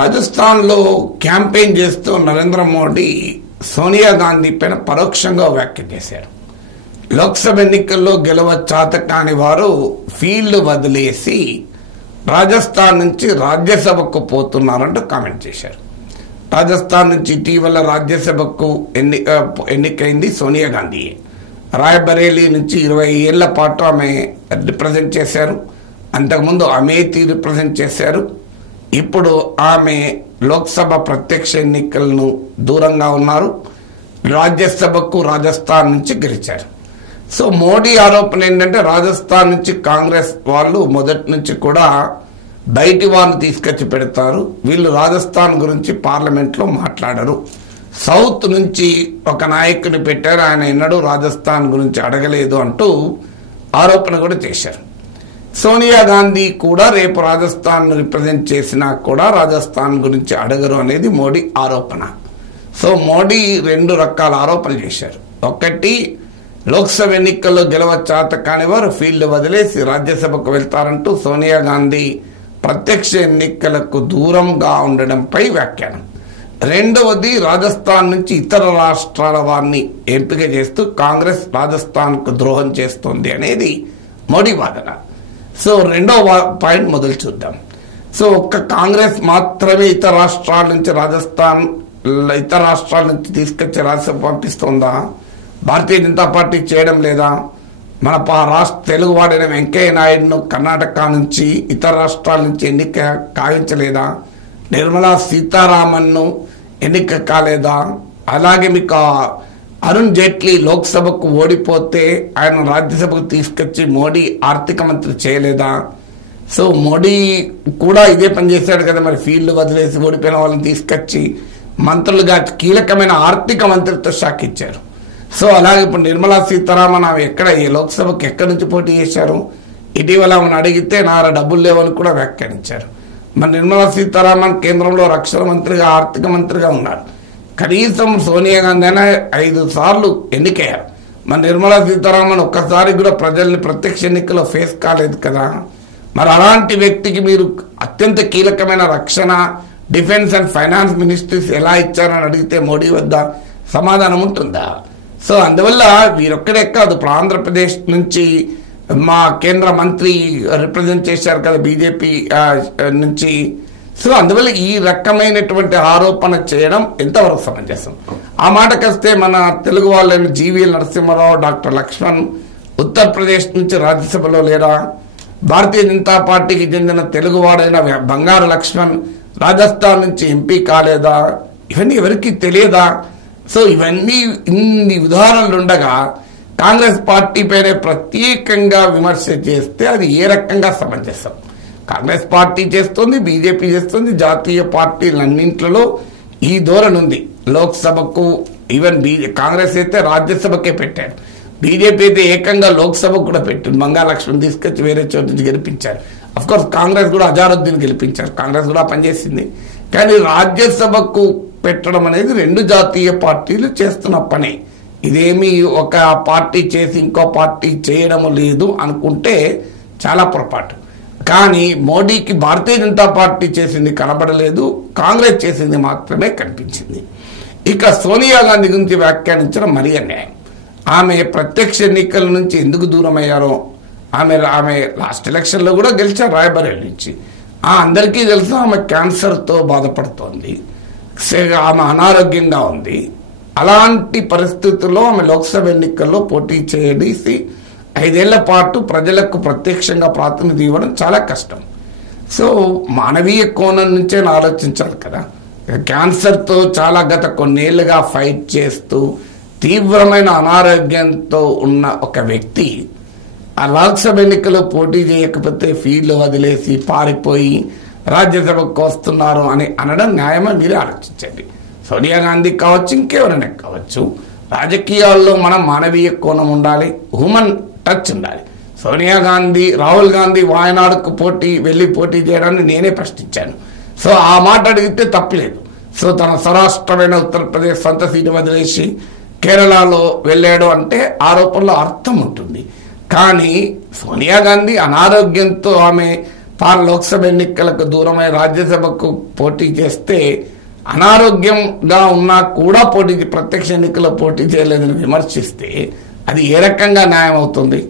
రాజస్థాన్లో క్యాంపెయిన్ చేస్తూ నరేంద్ర మోడీ సోనియా గాంధీ పైన పరోక్షంగా వ్యాఖ్య చేశారు. లోక్సభ ఎన్నికల్లో గెలవచాత కాని వారు ఫీల్డ్ వదిలేసి రాజస్థాన్ నుంచి రాజ్యసభకు పోతున్నారంటూ కామెంట్ చేశారు. రాజస్థాన్ నుంచి ఇటీవల రాజ్యసభకు ఎన్నికైంది సోనియా గాంధీ. రాయ్బరేలీ నుంచి 20 ఏళ్ల పాటు ఆమె రిప్రజెంట్ చేశారు. అంతకుముందు అమేథీ రిప్రజెంట్ చేశారు. ఇప్పుడు ఆమె లోక్సభ ప్రత్యక్ష ఎన్నికలను దూరంగా ఉన్నారు. రాజ్యసభకు రాజస్థాన్ నుంచి గెలిచారు. సో మోడీ ఆరోపణ ఏంటంటే రాజస్థాన్ నుంచి కాంగ్రెస్ వాళ్ళు మొదటి నుంచి కూడా బయటి వాళ్ళు తీసుకొచ్చి పెడతారు, వీళ్ళు రాజస్థాన్ గురించి పార్లమెంట్లో మాట్లాడరు. సౌత్ నుంచి ఒక నాయకుని పెట్టారు, ఆయన ఎన్నడూ రాజస్థాన్ గురించి అడగలేదు అంటూ ఆరోపణ కూడా చేశారు. సోనియా గాంధీ కూడా రేపు రాజస్థాన్ రిప్రజెంట్ చేసినా కూడా రాజస్థాన్ గురించి అడగరు అనేది మోడీ ఆరోపణ. సో మోడీ 2 రకాల ఆరోపణలు చేశారు. ఒకటి, లోక్సభ ఎన్నికల్లో గెలవచాత కాని వారు ఫీల్డ్ వదిలేసి రాజ్యసభకు వెళ్తారంటూ సోనియా గాంధీ ప్రత్యక్ష ఎన్నికలకు దూరంగా ఉండడంపై వ్యాఖ్యానం. రెండవది, రాజస్థాన్ నుంచి ఇతర రాష్ట్రాల వారిని ఎంపిక చేస్తూ కాంగ్రెస్ రాజస్థాన్కు ద్రోహం చేస్తోంది అనేది మోడీ వాదన. సో రెండవ పాయింట్ మొదలు చూద్దాం. సో ఒక్క కాంగ్రెస్ మాత్రమే ఇతర రాష్ట్రాల నుంచి తీసుకొచ్చే రాజ్యసభ పంపిస్తోందా? భారతీయ జనతా పార్టీ చేయడం లేదా? మన తెలుగు వాడైన వెంకయ్య నాయుడును కర్ణాటక నుంచి ఇతర రాష్ట్రాల నుంచి ఎన్నిక కావించలేదా? నిర్మలా సీతారామన్ను ఎన్నిక కాలేదా? అలాగే మీకు అరుణ్ జైట్లీ లోక్సభకు ఓడిపోతే ఆయన రాజ్యసభకు తీసుకొచ్చి మోడీ ఆర్థిక మంత్రి చేయలేదా? సో మోడీ కూడా ఇదే పని చేశాడు కదా, మరి ఫీల్డ్ వదిలేసి ఓడిపోయిన వాళ్ళని తీసుకొచ్చి మంత్రులుగా కీలకమైన ఆర్థిక మంత్రిత్వ శాఖ ఇచ్చారు. సో అలాగే ఇప్పుడు నిర్మలా సీతారామన్ ఆమె లోక్సభకు ఎక్కడి నుంచి పోటీ చేశారు? ఇటీవల ఆమెను అడిగితే నా డబ్బులు లేవని కూడా వ్యాఖ్యానించారు. మరి నిర్మలా సీతారామన్ కేంద్రంలో రక్షణ మంత్రిగా ఆర్థిక మంత్రిగా ఉన్నారు. కనీసం సోనియా గాంధీ అయినా 5 సార్లు ఎన్నికయ్యారు. మరి నిర్మలా సీతారామన్ ఒక్కసారి కూడా ప్రజల్ని ప్రత్యక్ష ఎన్నికల్లో ఫేస్ కాలేదు కదా. మరి అలాంటి వ్యక్తికి మీరు అత్యంత కీలకమైన రక్షణ, డిఫెన్స్ అండ్ ఫైనాన్స్ మినిస్ట్రీస్ ఎలా ఇచ్చారని అడిగితే మోడీ వద్ద సమాధానం ఉంటుందా? సో అందువల్ల వీరొక్కడే కాదు, ఇప్పుడు ఆంధ్రప్రదేశ్ నుంచి మా కేంద్ర మంత్రి రిప్రజెంట్ చేశారు కదా బీజేపీ నుంచి. సో అందువల్ల ఈ రకమైనటువంటి ఆరోపణ చేయడం ఎంతవరకు సమంజసం? ఆ మాటకు వస్తే మన తెలుగు వాళ్ళైన జీవీఎల్ నరసింహారావు, డాక్టర్ లక్ష్మణ్ ఉత్తరప్రదేశ్ నుంచి రాజ్యసభలో లేరా? భారతీయ జనతా పార్టీకి చెందిన తెలుగువాడైన బంగారు లక్ష్మణ్ రాజస్థాన్ నుంచి ఎంపీ కాలేదా? ఇవన్నీ ఎవరికి తెలియదా? సో ఇవన్నీ ఇన్ని ఉదాహరణలు ఉండగా కాంగ్రెస్ పార్టీ పైనే ప్రత్యేకంగా విమర్శ చేస్తే అది ఏ రకంగా సమంజసం? కాంగ్రెస్ పార్టీ చేస్తుంది, బీజేపీ చేస్తుంది, జాతీయ పార్టీలన్నింటిలో ఈ ధోరణి ఉంది. లోక్సభకు ఈవెన్ కాంగ్రెస్ అయితే రాజ్యసభకే పెట్టారు, బీజేపీ అయితే ఏకంగా లోక్సభకు కూడా పెట్టింది. బంగారు లక్ష్మణ్ తీసుకొచ్చి వేరే చోటు నుంచి గెలిపించారు. అఫ్కోర్స్ కాంగ్రెస్ కూడా అజారుద్దీన్ గెలిపించారు, కాంగ్రెస్ కూడా పనిచేసింది. కానీ రాజ్యసభకు పెట్టడం అనేది 2 జాతీయ పార్టీలు చేస్తున్న పనే. ఇదేమి ఒక పార్టీ చేసి ఇంకో పార్టీ చేయడం లేదు అనుకుంటే చాలా పొరపాటు. కానీ మోడీకి భారతీయ జనతా పార్టీ చేసింది కనబడలేదు, కాంగ్రెస్ చేసింది మాత్రమే కనిపించింది. ఇక సోనియా గాంధీ గురించి వ్యాఖ్యానించడం మరీ అన్యాయం. ఆమె ప్రత్యక్ష ఎన్నికల నుంచి ఎందుకు దూరం అయ్యారో, ఆమె లాస్ట్ ఎలక్షన్లో కూడా గెలిచారు రాయ్బరేలీ నుంచి. అందరికీ తెలుసు ఆమె క్యాన్సర్తో బాధపడుతోంది, ఆమె అనారోగ్యంగా ఉంది. అలాంటి పరిస్థితుల్లో ఆమె లోక్సభ ఎన్నికల్లో పోటీ చేసి 5 ఏళ్ల పాటు ప్రజలకు ప్రత్యక్షంగా ప్రాతినిధ్యం ఇవ్వడం చాలా కష్టం. సో మానవీయ కోణం నుంచే ఆలోచించాలి కదా. క్యాన్సర్తో చాలా గత కొన్నేళ్లుగా ఫైట్ చేస్తూ తీవ్రమైన అనారోగ్యంతో ఉన్న ఒక వ్యక్తి ఆ లోక్సభ ఎన్నికల్లో పోటీ చేయకపోతే ఫీల్డ్ వదిలేసి పారిపోయి రాజ్యసభకు వస్తున్నారు అని అనడం న్యాయమని మీరే ఆలోచించండి. సోనియా గాంధీ కావచ్చు, ఇంకెవరైనా కావచ్చు, రాజకీయాల్లో మనం మానవీయ కోణం ఉండాలి, హ్యూమన్ టచ్ ఉండాలి. సోనియా గాంధీ, రాహుల్ గాంధీ వాయనాడుకు వెళ్ళి పోటీ చేయడాన్ని నేనే ప్రశ్నించాను. సో ఆ మాట అడిగితే తప్పలేదు. సో తన స్వరాష్ట్రమైన ఉత్తరప్రదేశ్ సొంత సీటు వదిలేసి కేరళలో వెళ్ళాడు అంటే ఆరోపణలో అర్థం ఉంటుంది. కానీ సోనియా గాంధీ అనారోగ్యంతో ఆమె లోక్సభ ఎన్నికలకు దూరమై రాజ్యసభకు పోటీ చేస్తే అనారోగ్యంగా ఉన్నా కూడా ప్రత్యక్ష ఎన్నికల్లో పోటీ చేయలేదని విమర్శిస్తే అది ఏ రకంగా న్యాయం అవుతుంది?